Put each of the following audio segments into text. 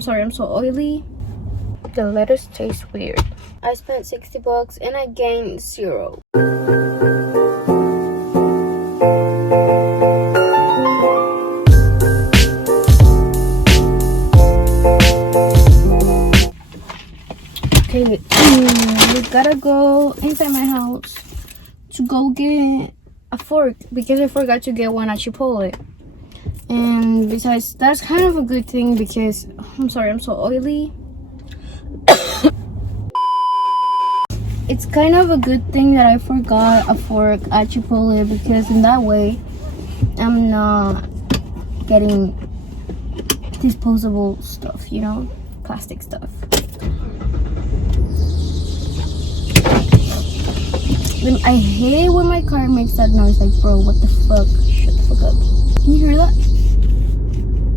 I'm sorry, I'm so oily. The lettuce tastes weird. I spent $60 and I gained 0. Okay, we gotta go inside my house to go get a fork because I forgot to get one at Chipotle. And besides, that's kind of a good thing because I'm sorry, I'm so oily. It's kind of a good thing that I forgot a fork at Chipotle because in that way I'm not getting disposable stuff, you know, plastic stuff. I hate it when my car makes that noise, like, bro, what the fuck? Shut the fuck up. Can you hear that?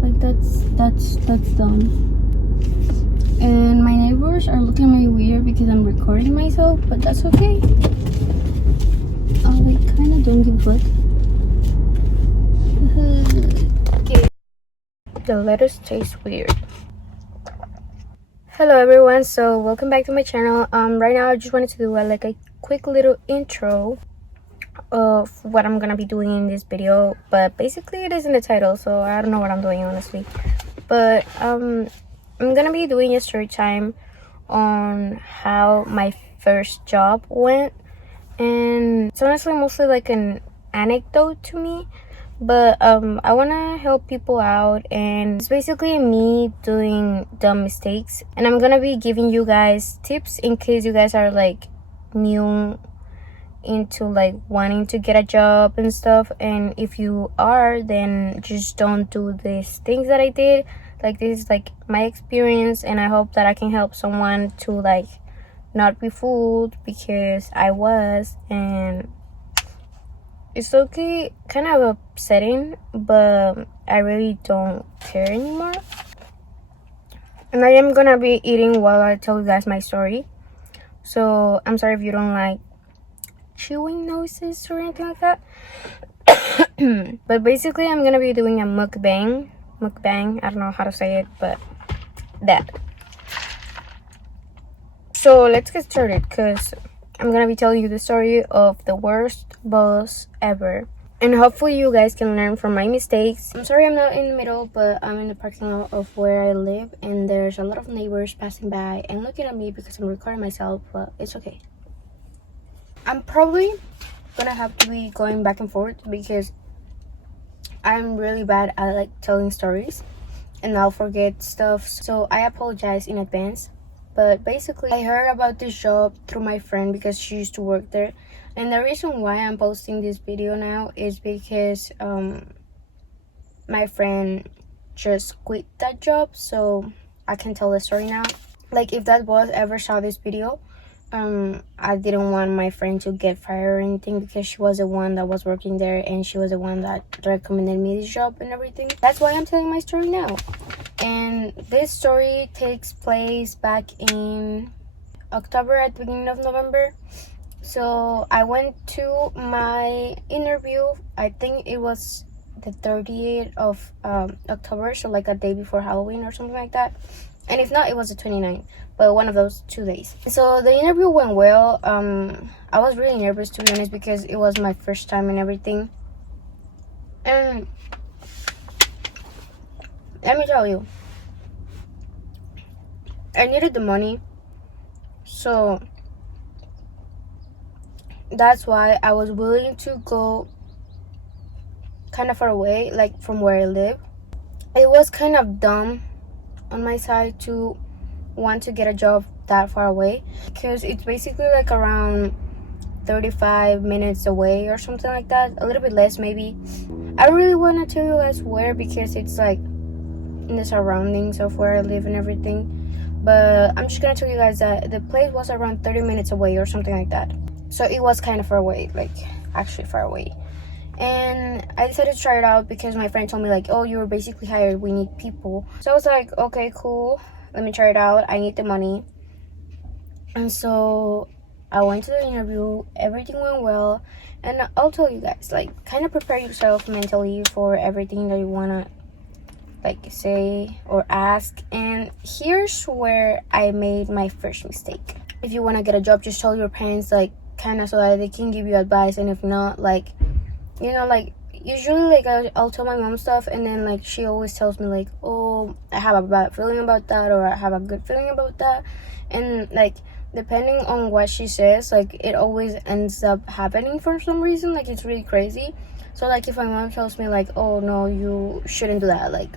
Like, that's dumb. And my neighbors are looking at me weird because I'm recording myself, but that's okay. I kind of don't give a fuck. Okay. The lettuce tastes weird. Hello everyone, so welcome back to my channel. Right now I just wanted to do a quick little intro of what I'm gonna be doing in this video, but basically it is in the title, so I don't know what I'm doing honestly. But I'm gonna be doing a story time on how my first job went, and it's honestly mostly like an anecdote to me, but I want to help people out, and it's basically me doing dumb mistakes, and I'm gonna be giving you guys tips in case you guys are like new into like wanting to get a job and stuff. And if you are, then just don't do these things that I did. Like, this is like my experience, and I hope that I can help someone to like not be fooled, because I was, and it's okay, kind of upsetting, but I really don't care anymore. And I am gonna be eating while I tell you guys my story, so I'm sorry if you don't like chewing noises or anything like that. But basically I'm gonna be doing a mukbang, I don't know how to say it, but that. So let's get started, because I'm gonna be telling you the story of the worst boss ever, and hopefully you guys can learn from my mistakes. I'm sorry I'm not in the middle, but I'm in the parking lot of where I live, and there's a lot of neighbors passing by and looking at me because I'm recording myself, but it's okay. I'm probably gonna have to be going back and forth because I'm really bad at like telling stories and I'll forget stuff, so I apologize in advance. But basically I heard about this job through my friend because she used to work there, and the reason why I'm posting this video now is because my friend just quit that job, so I can tell the story now. Like, if that boss ever saw this video, I didn't want my friend to get fired or anything, because she was the one that was working there and she was the one that recommended me this job and everything. That's why I'm telling my story now. And this story takes place back in October, at the beginning of November. So I went to my interview, I think it was the 30th of October, so like a day before Halloween or something like that. And if not, it was the 29th, but one of those 2 days. So the interview went well. I was really nervous, to be honest, because it was my first time and everything. And let me tell you, I needed the money, so that's why I was willing to go kind of far away, like from where I live. It was kind of dumb on my side to want to get a job that far away, because it's basically like around 35 minutes away or something like that, a little bit less maybe. I don't really want to tell you guys where, because it's like in the surroundings of where I live and everything, but I'm just gonna tell you guys that the place was around 30 minutes away or something like that. So it was kind of far away, like actually far away. And I decided to try it out because my friend told me like, oh, you were basically hired, we need people. So I was like, okay, cool, let me try it out, I need the money. And so I went to the interview, everything went well, and I'll tell you guys, like, kind of prepare yourself mentally for everything that you want to like say or ask. And here's where I made my first mistake. If you want to get a job, just tell your parents, like kind of so that they can give you advice. And if not, like, you know, like usually like I'll tell my mom stuff, and then like she always tells me like, oh, I have a bad feeling about that, or I have a good feeling about that. And like depending on what she says, like it always ends up happening for some reason. Like it's really crazy. So like if my mom tells me like, oh no, you shouldn't do that, like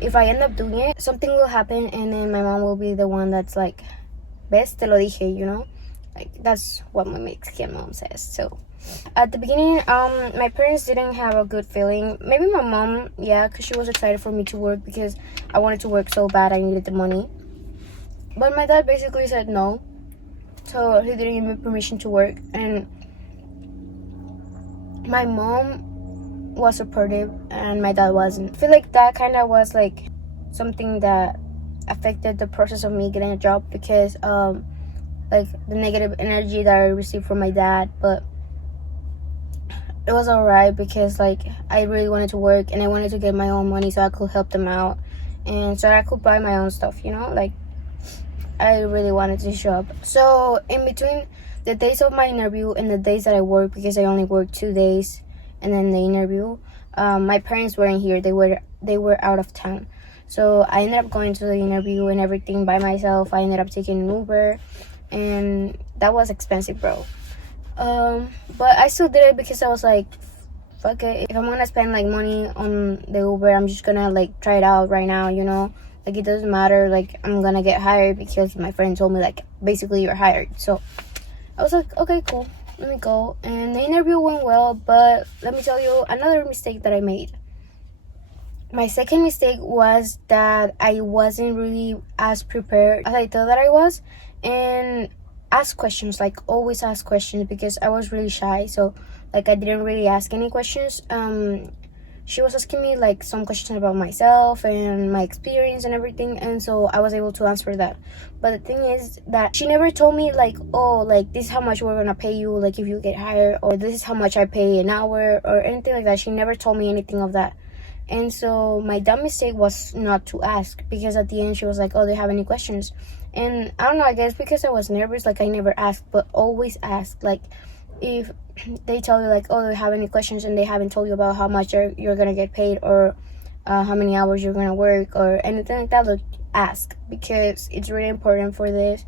if I end up doing it, something will happen, and then my mom will be the one that's like, ves, te lo dije, you know, like that's what my Mexican mom says. So at the beginning, my parents didn't have a good feeling. Maybe my mom, yeah, because she was excited for me to work because I wanted to work so bad. I needed the money. But my dad basically said no, so he didn't give me permission to work. And my mom was supportive and my dad wasn't. I feel like that kind of was like something that affected the process of me getting a job, because like the negative energy that I received from my dad. But it was alright because like I really wanted to work, and I wanted to get my own money so I could help them out, and so I could buy my own stuff, you know, like I really wanted this job. So in between the days of my interview and the days that I worked, because I only worked 2 days and then the interview, my parents weren't here. They were out of town. So I ended up going to the interview and everything by myself. I ended up taking an Uber, and that was expensive, bro. But I still did it because I was like, fuck it. If I'm gonna spend like money on the Uber, I'm just gonna like try it out right now, you know? Like it doesn't matter, like I'm gonna get hired because my friend told me like basically you're hired. So I was like, okay, cool, let me go. And the interview went well, but let me tell you another mistake that I made. My second mistake was that I wasn't really as prepared as I thought that I was, and ask questions, like always ask questions, because I was really shy. So like I didn't really ask any questions. She was asking me like some questions about myself and my experience and everything, and so I was able to answer that. But the thing is that she never told me like, oh, like this is how much we're gonna pay you, like if you get hired, or this is how much I pay an hour, or anything like that. She never told me anything of that. And so my dumb mistake was not to ask, because at the end she was like, oh, do you have any questions? And I don't know, I guess because I was nervous, like I never asked. But always ask. Like if they tell you like, oh, do you have any questions, and they haven't told you about how much you're gonna get paid, or how many hours you're gonna work, or anything like that, look, ask, because it's really important for this.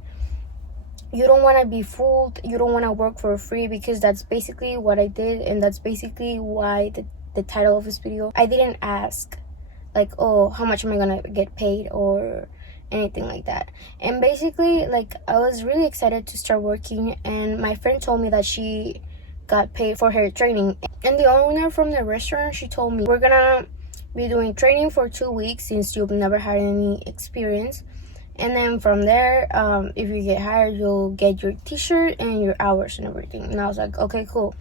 You don't want to be fooled. You don't want to work for free, because that's basically what I did, and that's basically why the title of this video, I didn't ask like, oh, how much am I gonna get paid, or anything like that. And basically like I was really excited to start working, and my friend told me that she got paid for her training. And the owner from the restaurant, she told me, we're gonna be doing training for 2 weeks since you've never had any experience, and then from there, if you get hired, you'll get your t-shirt and your hours and everything. And I was like, okay, cool.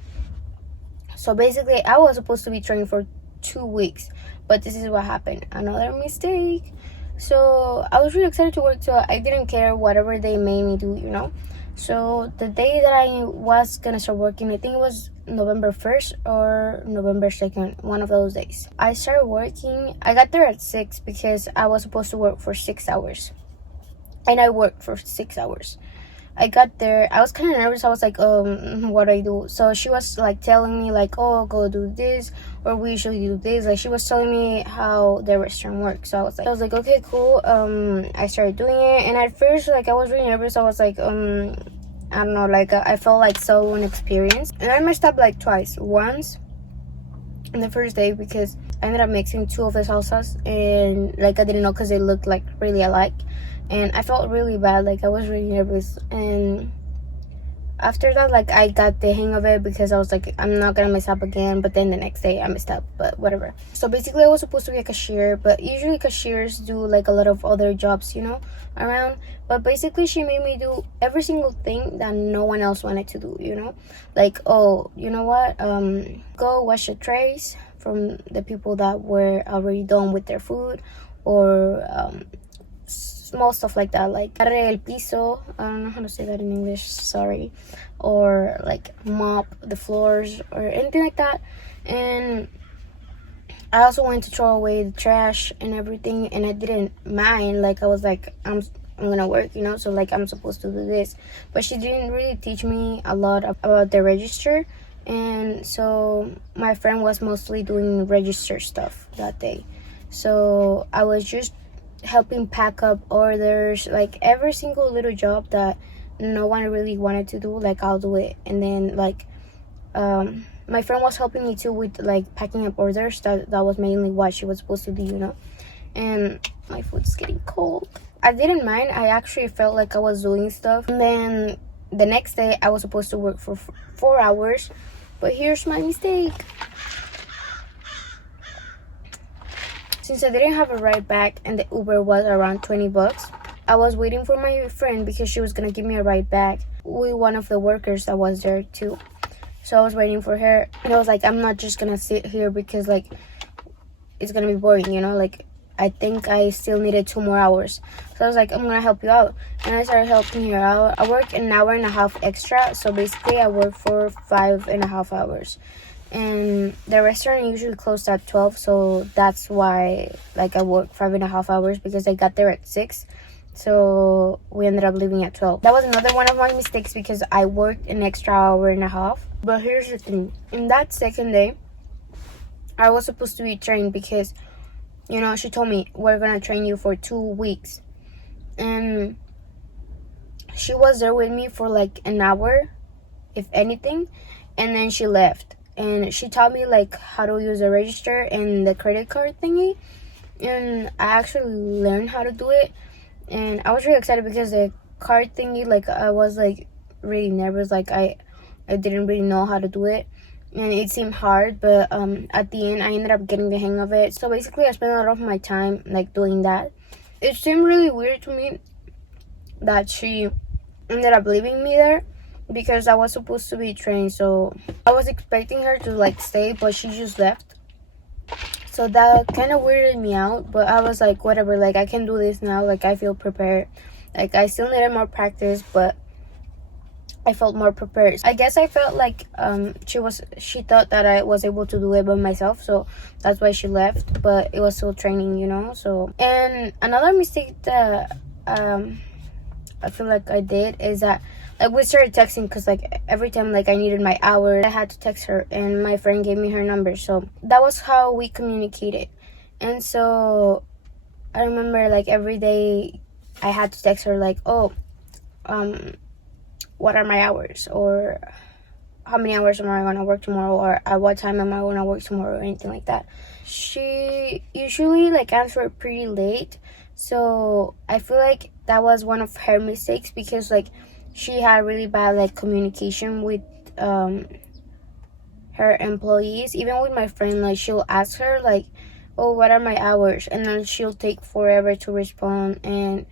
So basically I was supposed to be trained for 2 weeks, but this is what happened. Another mistake. So I was really excited to work, so I didn't care whatever they made me do, you know. So the day that I was gonna start working, I think it was November 1st or November 2nd, one of those days. I started working. I got there at 6 because I was supposed to work for 6 hours, and I worked for 6 hours. I got there, I was kind of nervous. I was like, what do I do? So she was like telling me like, oh, go do this, or we usually do this. Like she was telling me how the restaurant works. So I was like, okay, cool. I started doing it, and at first like I was really nervous. I was like, I don't know, like I felt like so inexperienced, and I messed up like twice. Once on the first day because I ended up mixing 2 of the salsas, and like I didn't know because they looked like really alike. And I felt really bad, like I was really nervous. And after that, like I got the hang of it, because I was like, I'm not gonna mess up again. But then the next day I messed up, but whatever. So basically I was supposed to be a cashier, but usually cashiers do like a lot of other jobs, you know, around. But basically she made me do every single thing that no one else wanted to do, you know. Like, oh, you know what, go wash the trays from the people that were already done with their food, or small stuff like that, like barre el piso, I don't know how to say that in English, sorry, or like mop the floors or anything like that. And I also wanted to throw away the trash and everything, and I didn't mind. Like, I was like, I'm gonna work, you know, so like I'm supposed to do this. But she didn't really teach me a lot about the register, and so my friend was mostly doing register stuff that day. So I was just helping pack up orders, like every single little job that no one really wanted to do, like I'll do it. And then like my friend was helping me too with like packing up orders. That was mainly what she was supposed to do, you know. And my food's getting cold. I didn't mind. I actually felt like I was doing stuff. And then the next day I was supposed to work for 4 hours, but here's my mistake. Since I didn't have a ride back and the Uber was around 20 bucks, I was waiting for my friend because she was gonna give me a ride back with one of the workers that was there too. So I was waiting for her, and I was like, I'm not just gonna sit here because like it's gonna be boring, you know. Like, I think I still needed 2 more hours. So I was like, I'm gonna help you out. And I started helping her out. I worked an hour and a half extra, so basically I worked for 5.5 hours. And the restaurant usually closed at 12, so that's why like I worked 5.5 hours, because I got there at 6. So we ended up leaving at 12. That was another one of my mistakes because I worked an extra hour and a half. But here's the thing. In that second day, I was supposed to be trained because, you know, she told me, we're going to train you for 2 weeks. And she was there with me for like an hour, if anything. And then she left. And she taught me like how to use the register and the credit card thingy. And I actually learned how to do it. And I was really excited because the card thingy, like I was like really nervous. Like I didn't really know how to do it. And it seemed hard, but at the end I ended up getting the hang of it. So basically I spent a lot of my time like doing that. It seemed really weird to me that she ended up leaving me there because I was supposed to be trained. So I was expecting her to like stay, but she just left. So that kind of weirded me out, but I was like, whatever, like I can do this now. Like I feel prepared. Like I still needed more practice, but I felt more prepared. I guess I felt like she thought that I was able to do it by myself, so that's why she left. But it was still training, you know. So, and another mistake that I feel like I did is that like we started texting, because like every time like I needed my hour, I had to text her, and my friend gave me her number. So that was how we communicated. And so I remember like every day I had to text her like, oh, what are my hours, or how many hours am I going to work tomorrow, or at what time am I going to work tomorrow, or anything like that. She usually like answered pretty late, so I feel like that was one of her mistakes, because like she had really bad like communication with her employees. Even with my friend, like she'll ask her like, oh, what are my hours, and then she'll take forever to respond. And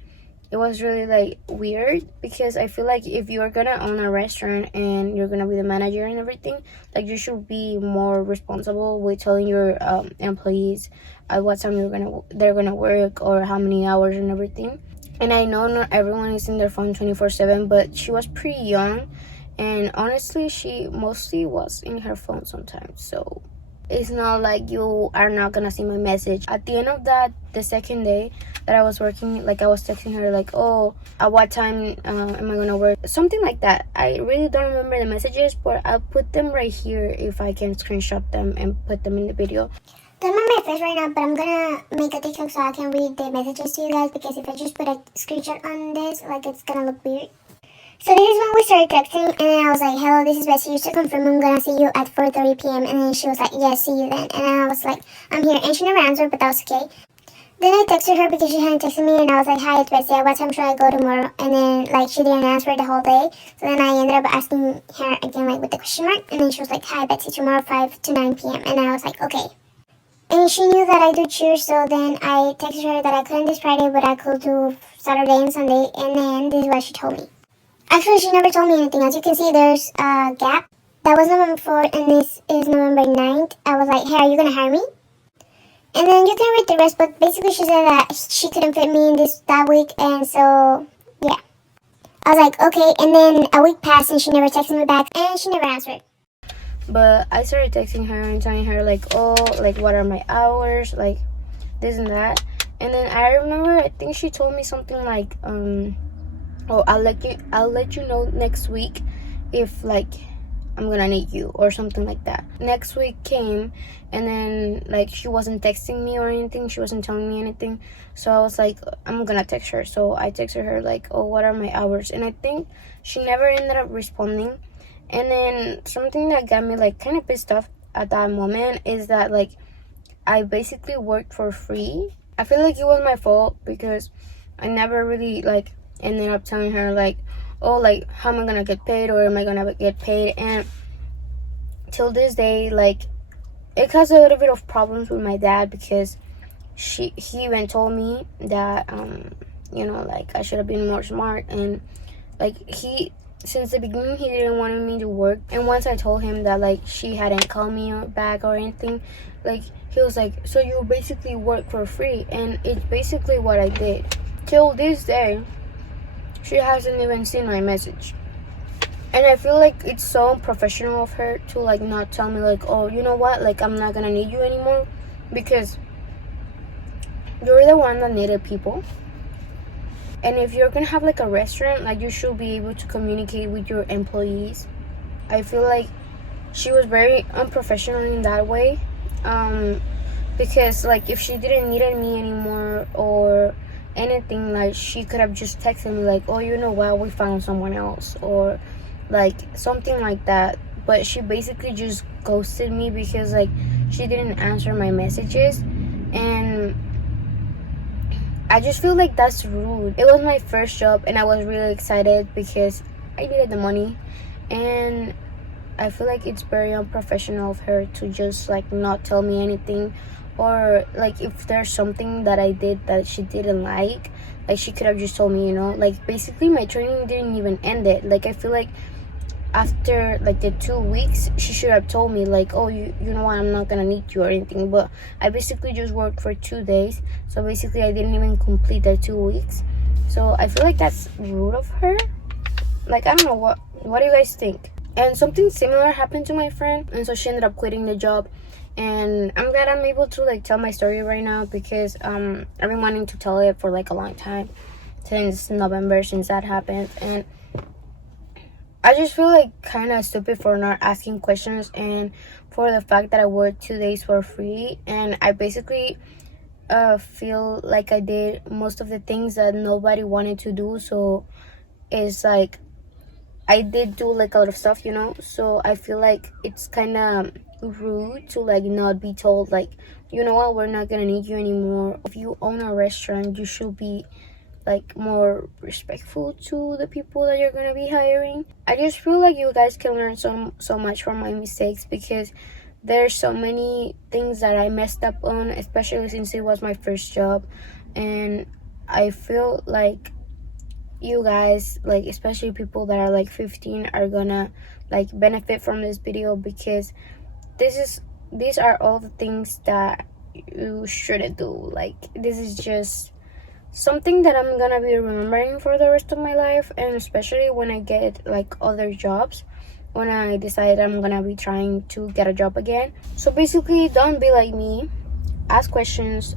it was really like weird, because I feel like if you're gonna own a restaurant and you're gonna be the manager and everything, like you should be more responsible with telling your employees at what time they're gonna work, or how many hours and everything. And I know not everyone is in their phone 24/7, but she was pretty young, and honestly she mostly was in her phone sometimes. So it's not like you are not gonna see my message. At the end of the second day that I was working, like I was texting her like, oh, at what time am I gonna work, something like that. I really don't remember the messages, but I'll put them right here if I can screenshot them and put them in the video. Don't mind my face right now, but I'm gonna make a TikTok so I can read the messages to you guys, because if I just put a screenshot on this, like it's gonna look weird. So this is when we started texting, and then I was like, hello, this is Betsy, just to confirm I'm gonna see you at 4:30 p.m. And then she was like, yes, see you then. And then I was like, I'm here, and she never answered, but that was okay. Then I texted her because she hadn't texted me, and I was like, hi, it's Betsy, at what time should I go tomorrow? And then like she didn't answer the whole day. So then I ended up asking her again, like with the question mark, and then she was like, hi Betsy, tomorrow 5 to 9 p.m. And I was like, okay. And she knew that I do cheers, so then I texted her that I couldn't this Friday, but I could do Saturday and Sunday. And then this is what she told me. Actually, she never told me anything. As you can see, there's a gap. That was November 4th, and this is November 9th. I was like, hey, are you going to hire me? And then you can read the rest, but basically she said that she couldn't fit me in that week, and so, yeah. I was like, okay, and then a week passed, and she never texted me back, and she never answered. But I started texting her and telling her like, oh, like what are my hours, like this and that. And then I remember, I think she told me something like, oh, I'll let you know next week if like I'm gonna need you or something like that. Next week came, and then like she wasn't texting me or anything, she wasn't telling me anything. So I was like, I'm gonna text her. So I texted her like, oh, what are my hours? And I think she never ended up responding. And then something that got me like kind of pissed off at that moment is that like I basically worked for free. I feel like it was my fault because I never really like ended up telling her like, oh, like how am I gonna get paid, or am I gonna get paid? And till this day, like it caused a little bit of problems with my dad because he even told me that you know, like I should have been more smart. And like since the beginning he didn't want me to work. And once I told him that like she hadn't called me back or anything, like he was like, so you basically work for free. And it's basically what I did. Till this day she hasn't even seen my message. And I feel like it's so unprofessional of her to like not tell me like, oh, you know what, like I'm not gonna need you anymore, because you're the one that needed people. And if you're gonna have like a restaurant, like you should be able to communicate with your employees. I feel like she was very unprofessional in that way, because like if she didn't need me anymore or anything, like she could have just texted me like, oh, you know what, we found someone else, or like something like that. But she basically just ghosted me because like she didn't answer my messages. And I just feel like that's rude. It was my first job and I was really excited because I needed the money. And I feel like it's very unprofessional of her to just like not tell me anything. Or like if there's something that I did that she didn't like she could have just told me, you know. Like basically my training didn't even end it. Like I feel like after like the 2 weeks she should have told me like, oh, you know what, I'm not gonna need you or anything. But I basically just worked for 2 days, so basically I didn't even complete the 2 weeks. So I feel like that's rude of her. Like I don't know, what do you guys think? And something similar happened to my friend, and so she ended up quitting the job. And I'm glad I'm able to like tell my story right now, because I've been wanting to tell it for like a long time, since November, since that happened. And I just feel like kind of stupid for not asking questions, and for the fact that I worked 2 days for free. And I basically feel like I did most of the things that nobody wanted to do. So it's like I did do like a lot of stuff, you know. So I feel like it's kind of rude to like not be told like, you know what, we're not gonna need you anymore. If you own a restaurant, you should be like more respectful to the people that you're gonna be hiring. I just feel like you guys can learn so much from my mistakes, because there's so many things that I messed up on, especially since it was my first job. And I feel like you guys, like especially people that are like 15, are gonna like benefit from this video, because these are all the things that you shouldn't do. Like this is just something that I'm gonna be remembering for the rest of my life, and especially when I get like other jobs, when I decide I'm gonna be trying to get a job again. So basically, don't be like me. Ask questions.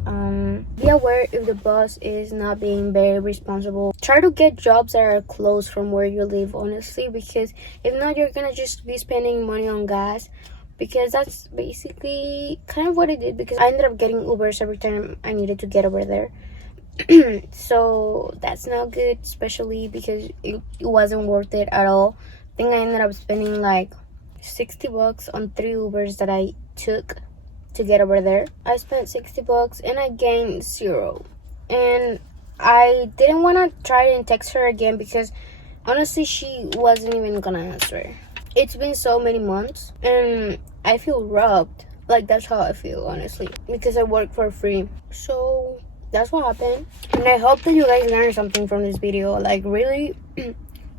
Be aware if the boss is not being very responsible. Try to get jobs that are close from where you live, honestly, because if not, you're gonna just be spending money on gas. Because that's basically kind of what I did, because I ended up getting Ubers every time I needed to get over there. So that's not good, especially because it wasn't worth it at all. I think I ended up spending like $60 on 3 Ubers that I took to get over there. I spent $60 and I gained 0. And I didn't want to try and text her again, because honestly she wasn't even gonna answer. It's been so many months and I feel robbed. Like that's how I feel, honestly, because I work for free. So that's what happened. And I hope that you guys learned something from this video. Like really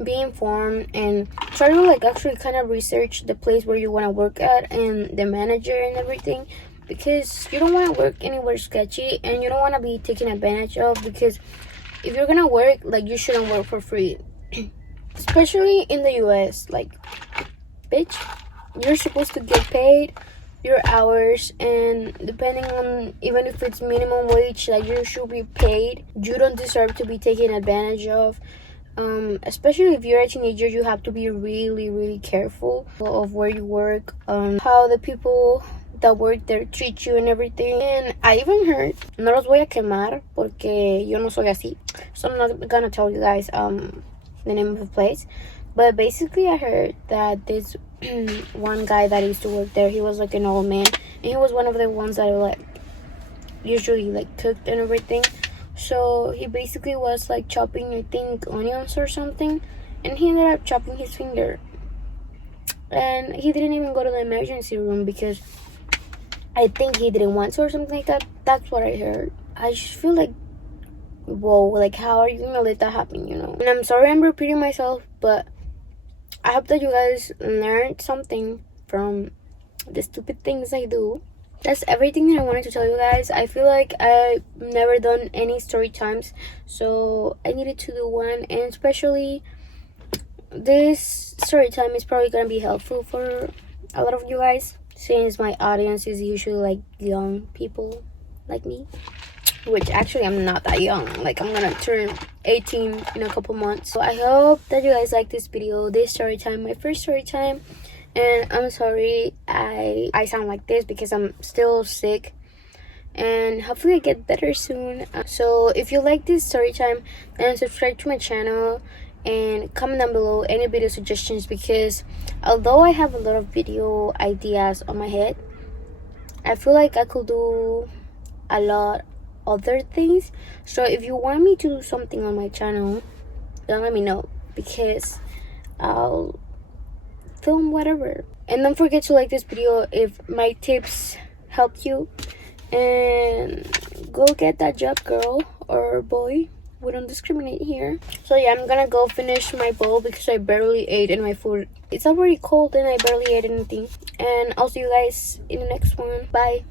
be informed and try to like actually kind of research the place where you want to work at and the manager and everything, because you don't want to work anywhere sketchy and you don't want to be taken advantage of. Because if you're gonna work, like you shouldn't work for free. Especially in the US. Like, bitch, you're supposed to get paid your hours, and depending on, even if it's minimum wage that you should be paid, you don't deserve to be taken advantage of. Especially if you're a teenager, you have to be really careful of where you work, how the people that work there treat you and everything. And I even heard, no los voy a quemar porque yo no soy así, so I'm not gonna tell you guys the name of the place, but basically I heard that this one guy that used to work there, he was like an old man, and he was one of the ones that like usually like cooked and everything. So he basically was like chopping, I think, onions or something, and he ended up chopping his finger, and he didn't even go to the emergency room because I think he didn't want to or something like that. That's what I heard. I just feel like, whoa, like how are you gonna let that happen, you know? And I'm sorry I'm repeating myself, but I hope that you guys learned something from the stupid things I do. That's everything that I wanted to tell you guys. I feel like I've never done any story times, so I needed to do one, and especially this story time is probably gonna be helpful for a lot of you guys, since my audience is usually like young people like me, which actually I'm not that young. Like, I'm gonna turn 18 in a couple months. So I hope that you guys like this video, this story time, my first story time. And I'm sorry I sound like this because I'm still sick, and hopefully I get better soon. So if you like this story time, then subscribe to my channel and comment down below any video suggestions, because although I have a lot of video ideas on my head, I feel like I could do a lot other things. So if you want me to do something on my channel, then let me know, because I'll film whatever. And don't forget to like this video if my tips helped you, and go get that job, girl or boy. We don't discriminate here. So yeah, I'm gonna go finish my bowl because I barely ate in my food. It's already cold and I barely ate anything. And I'll see you guys in the next one. Bye.